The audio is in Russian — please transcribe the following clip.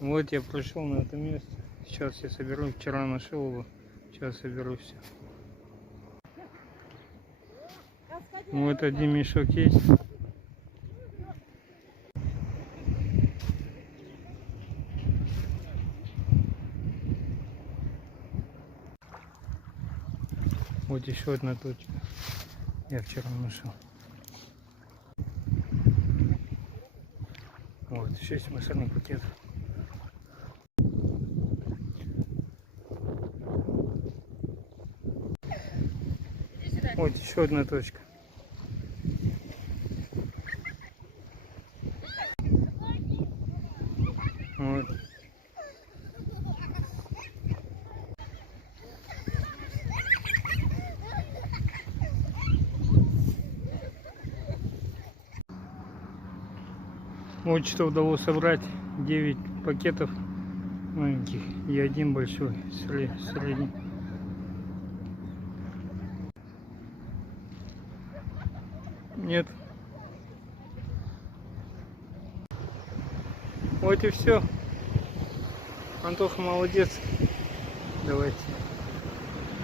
Вот я пришел на это место. Сейчас я соберу. Вчера нашел его. Сейчас соберу все. Вот один мешок есть. Вот еще одна точка. Я вчера нашел. Вот 6 мусорных пакетов. Вот еще одна точка. Вот. Вот что удалось собрать: 9 пакетов маленьких и один большой средний. Нет. Вот и все. Антоха молодец. Давайте.